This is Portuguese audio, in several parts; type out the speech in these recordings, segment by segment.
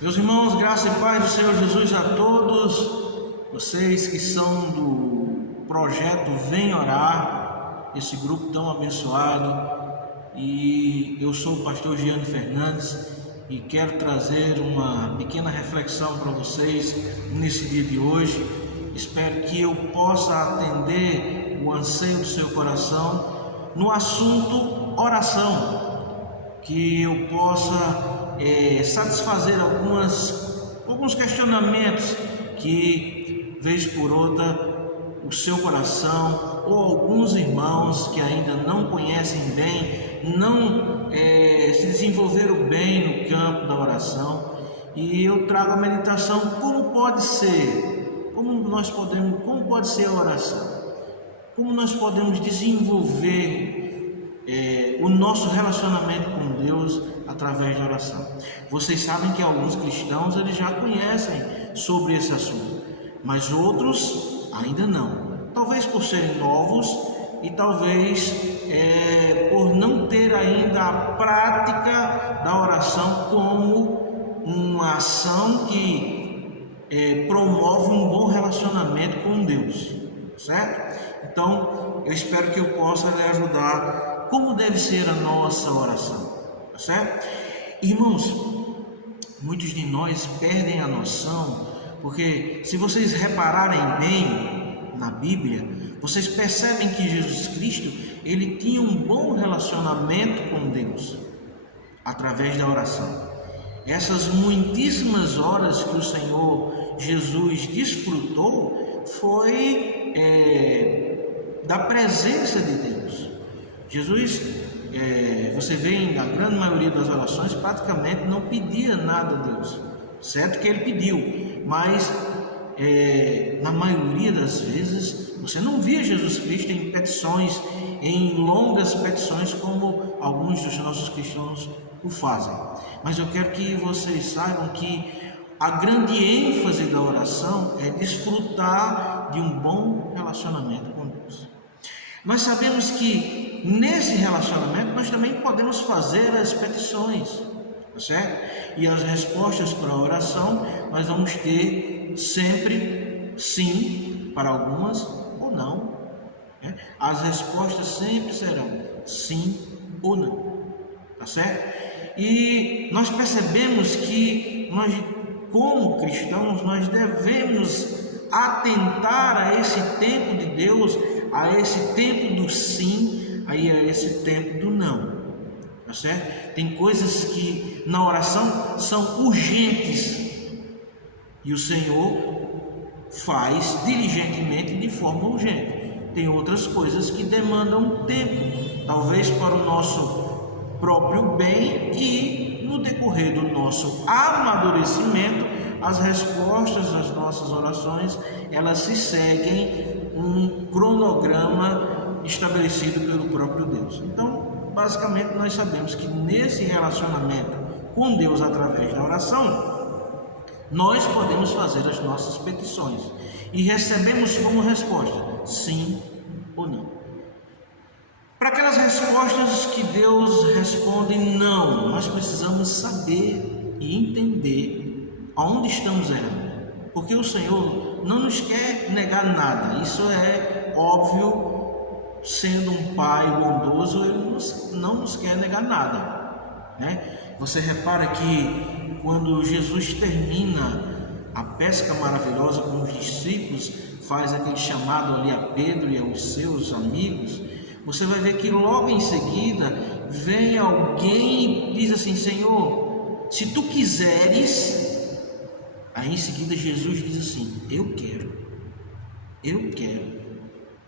Meus irmãos, graça e paz do Senhor Jesus a todos vocês que são do projeto Vem Orar, esse grupo tão abençoado. E eu sou o pastor Giane Fernandes e quero trazer uma pequena reflexão para vocês nesse dia de hoje. Espero que eu possa atender o anseio do seu coração no assunto oração, que eu possa satisfazer alguns questionamentos que, vez por outra, o seu coração ou alguns irmãos que ainda não conhecem bem, não se desenvolveram bem no campo da oração. E eu trago a meditação: como pode ser, como pode ser a oração, como nós podemos desenvolver o nosso relacionamento com Deus através da oração. Vocês sabem que alguns cristãos eles já conhecem sobre esse assunto, mas outros ainda não. Talvez por serem novos e talvez por não ter ainda a prática da oração como uma ação que promove um bom relacionamento com Deus, certo? Então, eu espero que eu possa lhe ajudar como deve ser a nossa oração, tá certo? Irmãos, muitos de nós perdem a noção, porque se vocês repararem bem na Bíblia, vocês percebem que Jesus Cristo, ele tinha um bom relacionamento com Deus através da oração. Essas muitíssimas horas que o Senhor Jesus desfrutou foi da presença de Deus. Jesus, você vê na grande maioria das orações, praticamente não pedia nada a Deus, certo que ele pediu, mas na maioria das vezes você não via Jesus Cristo em petições, em longas petições como alguns dos nossos cristãos o fazem. Mas eu quero que vocês saibam que a grande ênfase da oração é desfrutar de um bom relacionamento com Deus. Nós sabemos que nesse relacionamento nós também podemos fazer as petições, certo? E as respostas para a oração nós vamos ter sempre sim para algumas ou não, né? As respostas sempre serão sim ou não, tá certo? E nós percebemos que nós, como cristãos, nós devemos atentar a esse tempo de Deus, a esse tempo do sim, aí a esse tempo do não, tá certo? Tem coisas que na oração são urgentes e o Senhor faz diligentemente de forma urgente. Tem outras coisas que demandam tempo, talvez para o nosso próprio bem, e no decorrer do nosso amadurecimento, as respostas das nossas orações, elas se seguem um cronograma estabelecido pelo próprio Deus. Então, basicamente, nós sabemos que nesse relacionamento com Deus através da oração, nós podemos fazer as nossas petições e recebemos como resposta sim ou não. Para aquelas respostas que Deus responde não, nós precisamos saber e entender aonde estamos errando, porque o Senhor não nos quer negar nada. Isso é óbvio, sendo um Pai bondoso, Ele não nos quer negar nada, né? Você repara que quando Jesus termina a pesca maravilhosa com os discípulos, faz aquele chamado ali a Pedro e aos seus amigos, você vai ver que logo em seguida vem alguém e diz assim: Senhor, se tu quiseres. Aí em seguida Jesus diz assim: eu quero.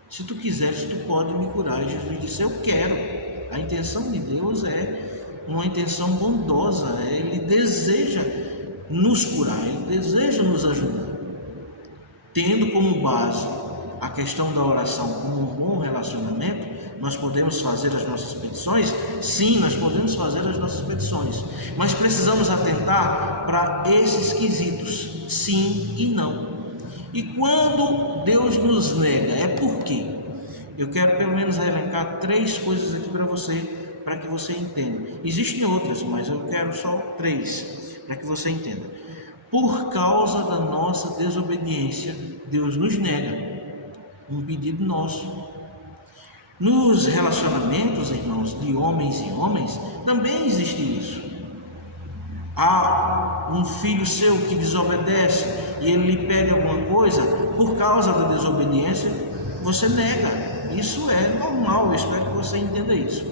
Se tu quiseres, tu pode me curar. E Jesus disse: eu quero. A intenção de Deus é uma intenção bondosa, Ele deseja nos curar, Ele deseja nos ajudar. Tendo como base a questão da oração como um bom relacionamento, nós podemos fazer as nossas petições? Sim, nós podemos fazer as nossas petições, mas precisamos atentar para esses quesitos, sim e não. E quando Deus nos nega, é por quê? Eu quero pelo menos elencar 3 coisas aqui para que você entenda. Existem outras, mas eu quero só 3. para que você entenda. Por causa da nossa desobediência, Deus nos nega um pedido nosso. Nos relacionamentos, irmãos, de homens e homens, também existe isso. Há um filho seu que desobedece e ele lhe pede alguma coisa, por causa da desobediência, você nega. Isso é normal, eu espero que você entenda isso.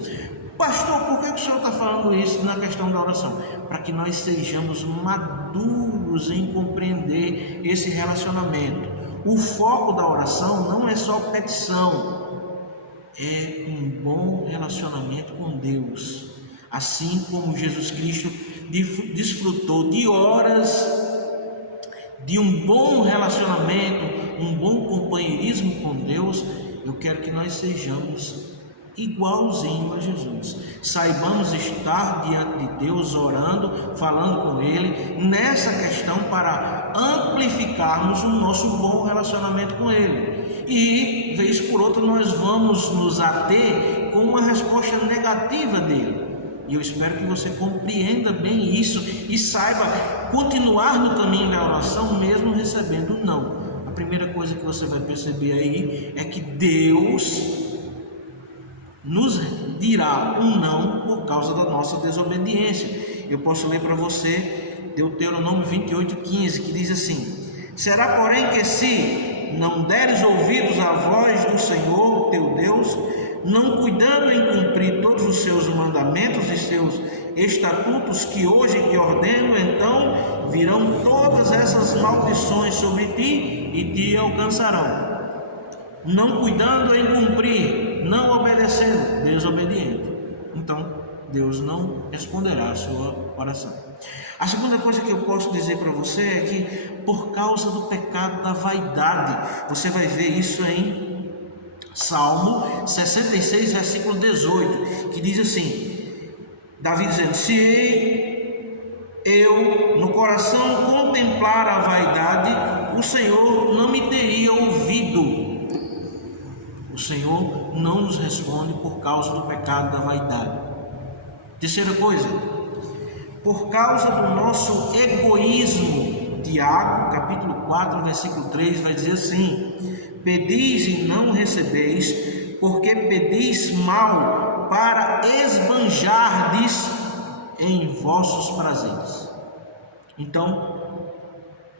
Pastor, por que o senhor está falando isso na questão da oração? Para que nós sejamos maduros em compreender esse relacionamento. O foco da oração não é só petição, é um bom relacionamento com Deus. Assim como Jesus Cristo desfrutou de horas de um bom relacionamento, um bom companheirismo com Deus, eu quero que nós sejamos igualzinho a Jesus. Saibamos estar diante de Deus, orando, falando com Ele, nessa questão para amplificarmos o nosso bom relacionamento com Ele. E, vez por outra, nós vamos nos ater com uma resposta negativa dele. E eu espero que você compreenda bem isso e saiba continuar no caminho da oração mesmo recebendo não. A primeira coisa que você vai perceber aí é que Deus nos dirá um não por causa da nossa desobediência. Eu posso ler para você Deuteronômio 28:15, que diz assim: será porém que se não deres ouvidos à voz do Senhor teu Deus, não cuidando em cumprir todos os seus mandamentos e seus estatutos que hoje te ordeno, então virão todas essas maldições sobre ti e te alcançarão. Não cuidando em cumprir, não obedecendo, desobediente. Então, Deus não responderá a sua oração. A segunda coisa que eu posso dizer para você é que, por causa do pecado da vaidade, você vai ver isso em Salmo 66, versículo 18, que diz assim, Davi dizendo: se eu no coração contemplar a vaidade, o Senhor não me teria ouvido. O Senhor não nos responde por causa do pecado da vaidade. Terceira coisa, por causa do nosso egoísmo. Tiago, capítulo 4, versículo 3, vai dizer assim: pedis e não recebeis, porque pedis mal, para esbanjardes em vossos prazeres. Então,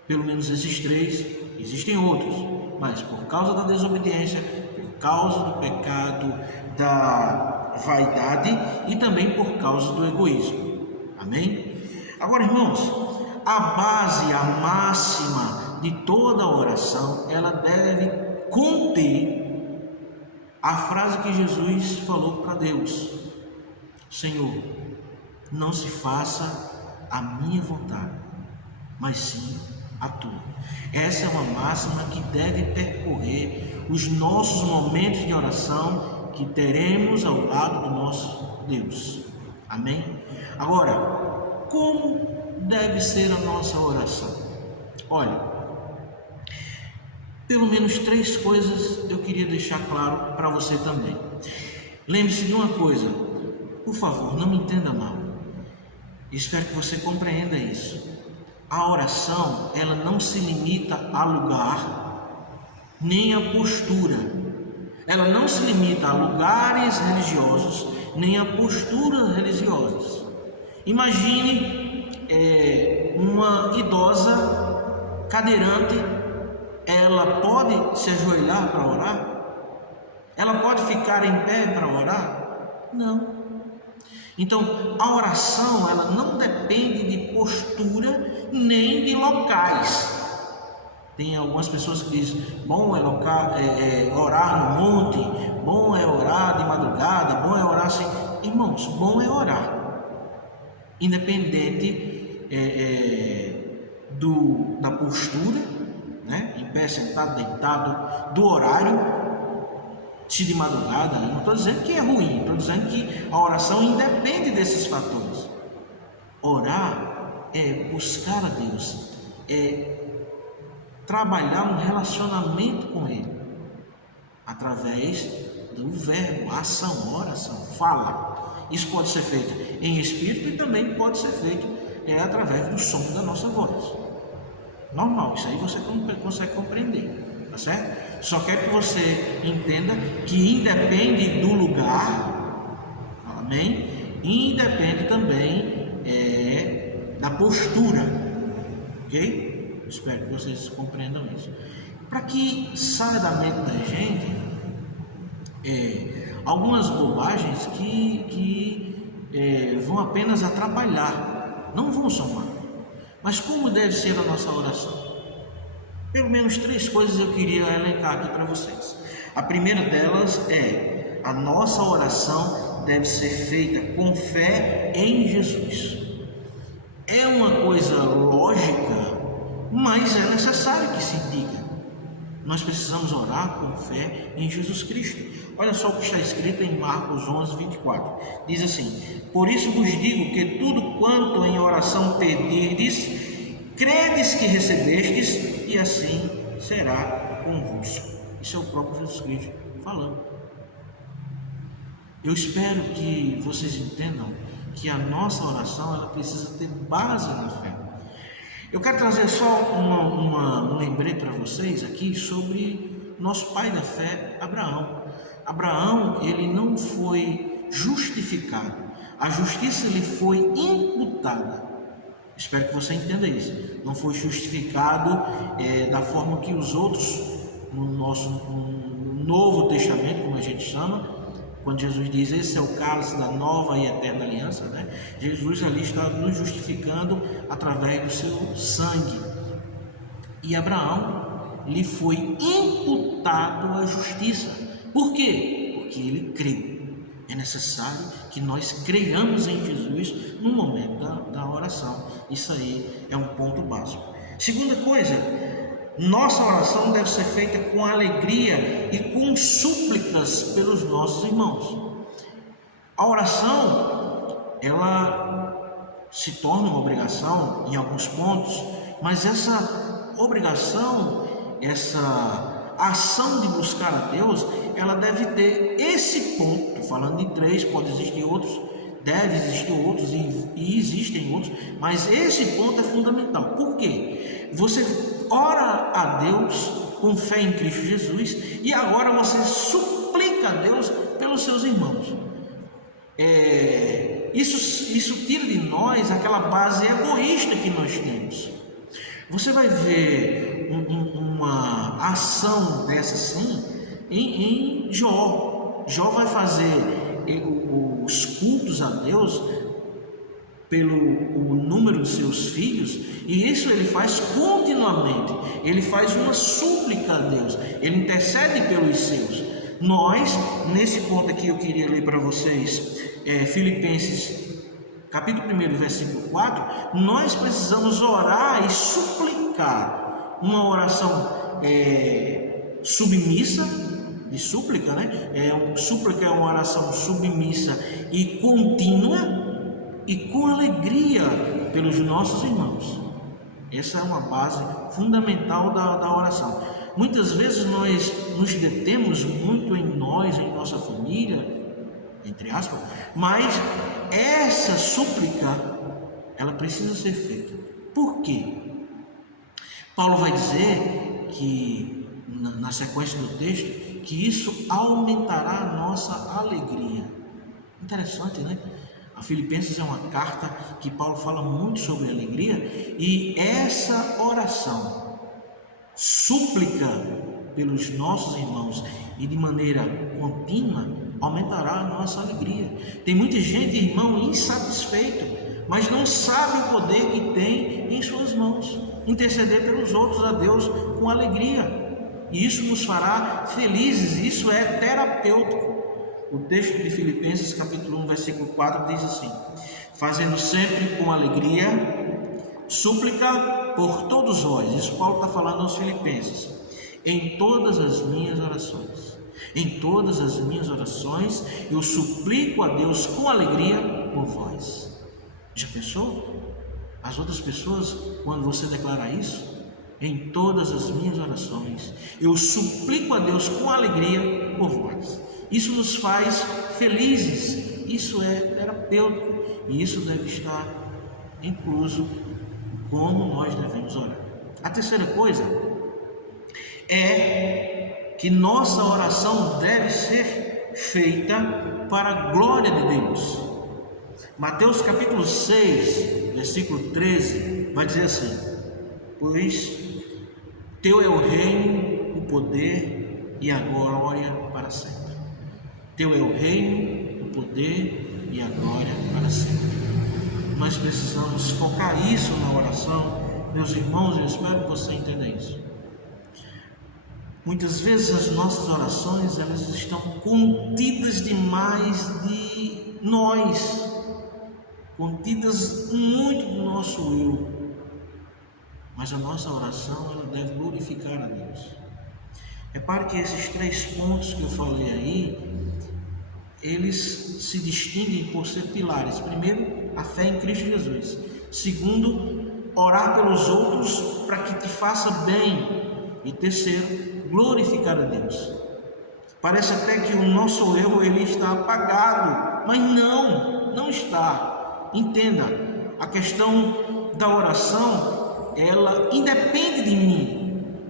pelo menos esses três, existem outros, mas por causa da desobediência, por causa do pecado da vaidade e também por causa do egoísmo. Amém? Agora, irmãos, a base, a máxima de toda a oração, ela deve conter a frase que Jesus falou para Deus: Senhor, não se faça a minha vontade, mas sim a tua. Essa é uma máxima que deve percorrer os nossos momentos de oração que teremos ao lado do nosso Deus. Amém? Agora, como deve ser a nossa oração? Olha, pelo menos três coisas eu queria deixar claro para você também. Lembre-se de uma coisa, por favor, não me entenda mal. Espero que você compreenda isso. A oração, ela não se limita a lugar, nem a postura. Ela não se limita a lugares religiosos, nem a posturas religiosas. Imagine uma idosa cadeirante, ela pode se ajoelhar para orar? Ela pode ficar em pé para orar? Não. Então, a oração, ela não depende de postura nem de locais. Tem algumas pessoas que dizem: bom é orar no monte, bom é orar de madrugada, bom é orar assim. Irmãos, bom é orar, independente da postura, né? Em pé, sentado, deitado, do horário. Se de madrugada, eu não estou dizendo que é ruim, estou dizendo que a oração independe desses fatores. Orar é buscar a Deus, é trabalhar um relacionamento com Ele, através do verbo, ação, oração, fala. Isso pode ser feito em espírito e também pode ser feito é através do som da nossa voz. Normal, isso aí você consegue compreender, tá certo? Só quero que você entenda que independe do lugar, amém? Independe também da postura, ok? Espero que vocês compreendam isso. Para que saia da mente da gente algumas bobagens que vão apenas atrapalhar, não vão somar. Mas como deve ser a nossa oração? Pelo menos 3 coisas eu queria elencar aqui para vocês. A primeira delas é: a nossa oração deve ser feita com fé em Jesus. É uma coisa lógica, mas é necessário que se diga. Nós precisamos orar com fé em Jesus Cristo. Olha só o que está escrito em Marcos 11, 24. Diz assim: por isso vos digo que tudo quanto em oração pedirdes, credes que recebestes, e assim será convosco. Isso é o próprio Jesus Cristo falando. Eu espero que vocês entendam que a nossa oração ela precisa ter base na fé. Eu quero trazer só um lembrete para vocês aqui sobre nosso pai da fé, Abraão. Abraão, ele não foi justificado, a justiça lhe foi imputada. Espero que você entenda isso. Não foi justificado da forma que os outros, no Novo Testamento, como a gente chama, quando Jesus diz: esse é o cálice da nova e eterna aliança, né? Jesus ali está nos justificando através do seu sangue. E Abraão lhe foi imputado a justiça. Por quê? Porque ele creu. É necessário que nós creiamos em Jesus no momento da oração. Isso aí é um ponto básico. Segunda coisa, nossa oração deve ser feita com alegria e com súplicas pelos nossos irmãos. A oração, ela se torna uma obrigação em alguns pontos, mas essa obrigação, essa ação de buscar a Deus, ela deve ter esse ponto. Falando de 3, pode existir outros, deve existir outros e existem outros, mas esse ponto é fundamental. Por quê? Você ora a Deus com fé em Cristo Jesus e agora você suplica a Deus pelos seus irmãos. Isso tira de nós aquela base egoísta que nós temos. Você vai ver uma ação dessa assim em Jó. Jó vai fazer os cultos a Deus pelo número de seus filhos, e isso ele faz continuamente. Ele faz uma súplica a Deus, ele intercede pelos seus. Nós, nesse ponto aqui, eu queria ler para vocês Filipenses capítulo 1, versículo 4. Nós precisamos orar e suplicar, uma oração submissa, de súplica, né? Súplica é uma oração submissa e contínua e com alegria pelos nossos irmãos. Essa é uma base fundamental da oração. Muitas vezes nós nos detemos muito em nós, em nossa família, entre aspas, mas essa súplica, ela precisa ser feita. Por quê? Paulo vai dizer que, na sequência do texto, que isso aumentará a nossa alegria. Interessante, né? A Filipenses é uma carta que Paulo fala muito sobre alegria, e essa oração, súplica pelos nossos irmãos e de maneira contínua, aumentará a nossa alegria. Tem muita gente, irmão, insatisfeito, mas não sabe o poder que tem em suas mãos, interceder pelos outros a Deus com alegria. E isso nos fará felizes, isso é terapêutico. O texto de Filipenses capítulo 1, versículo 4 diz assim: fazendo sempre com alegria, súplica por todos vós. Isso Paulo está falando aos filipenses. Em todas as minhas orações, eu suplico a Deus com alegria por vós. Já pensou? As outras pessoas, quando você declara isso, em todas as minhas orações, eu suplico a Deus com alegria por vós. Isso nos faz felizes, isso é terapêutico, e isso deve estar incluso como nós devemos orar. A terceira coisa é que nossa oração deve ser feita para a glória de Deus. Mateus capítulo 6, versículo 13, vai dizer assim: pois teu é o reino, o poder e a glória para sempre. Teu é o reino, o poder e a glória para sempre. Nós precisamos focar isso na oração, meus irmãos. Eu espero que você entenda isso. Muitas vezes as nossas orações, elas estão contidas demais de nós, contidas muito do nosso eu, mas a nossa oração, ela deve glorificar a Deus. Repare que esses 3 pontos que eu falei aí, eles se distinguem por ser pilares. Primeiro, a fé em Cristo Jesus. Segundo, orar pelos outros para que te faça bem. E terceiro, glorificar a Deus. Parece até que o nosso eu, ele está apagado, mas não está. Entenda, a questão da oração, ela independe de mim.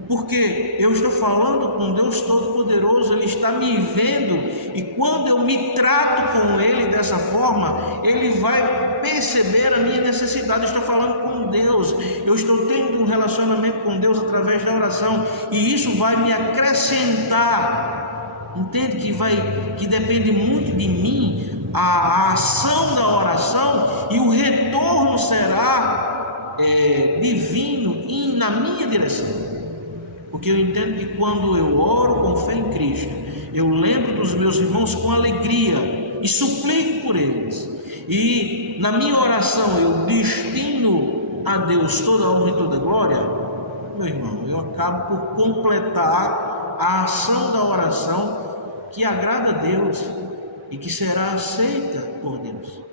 Porque eu estou falando com Deus Todo-Poderoso, Ele está me vendo, e quando eu me trato com Ele dessa forma, Ele vai perceber a minha necessidade. Eu estou falando com Deus, eu estou tendo um relacionamento com Deus através da oração, e isso vai me acrescentar. Entende que depende muito de mim a ação da oração, e o retorno será divino e na minha direção. Porque eu entendo que quando eu oro com fé em Cristo, eu lembro dos meus irmãos com alegria e suplico por eles. E na minha oração eu destino a Deus toda a honra e toda a glória. Meu irmão, eu acabo por completar a ação da oração que agrada a Deus e que será aceita por Deus.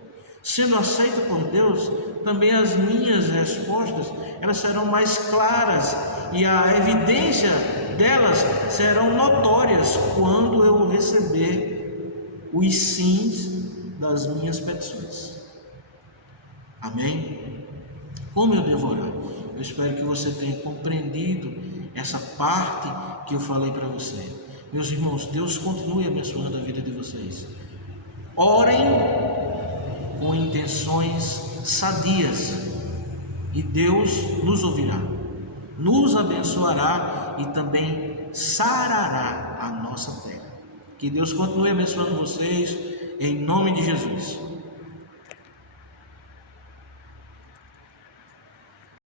Sendo aceita por Deus, também as minhas respostas, elas serão mais claras e a evidência delas serão notórias quando eu receber os sims das minhas petições. Amém? Como eu devo orar? Eu espero que você tenha compreendido essa parte que eu falei para você. Meus irmãos, Deus continue abençoando a vida de vocês. Orem com intenções sadias e Deus nos ouvirá, nos abençoará e também sarará a nossa terra. Que Deus continue abençoando vocês em nome de Jesus.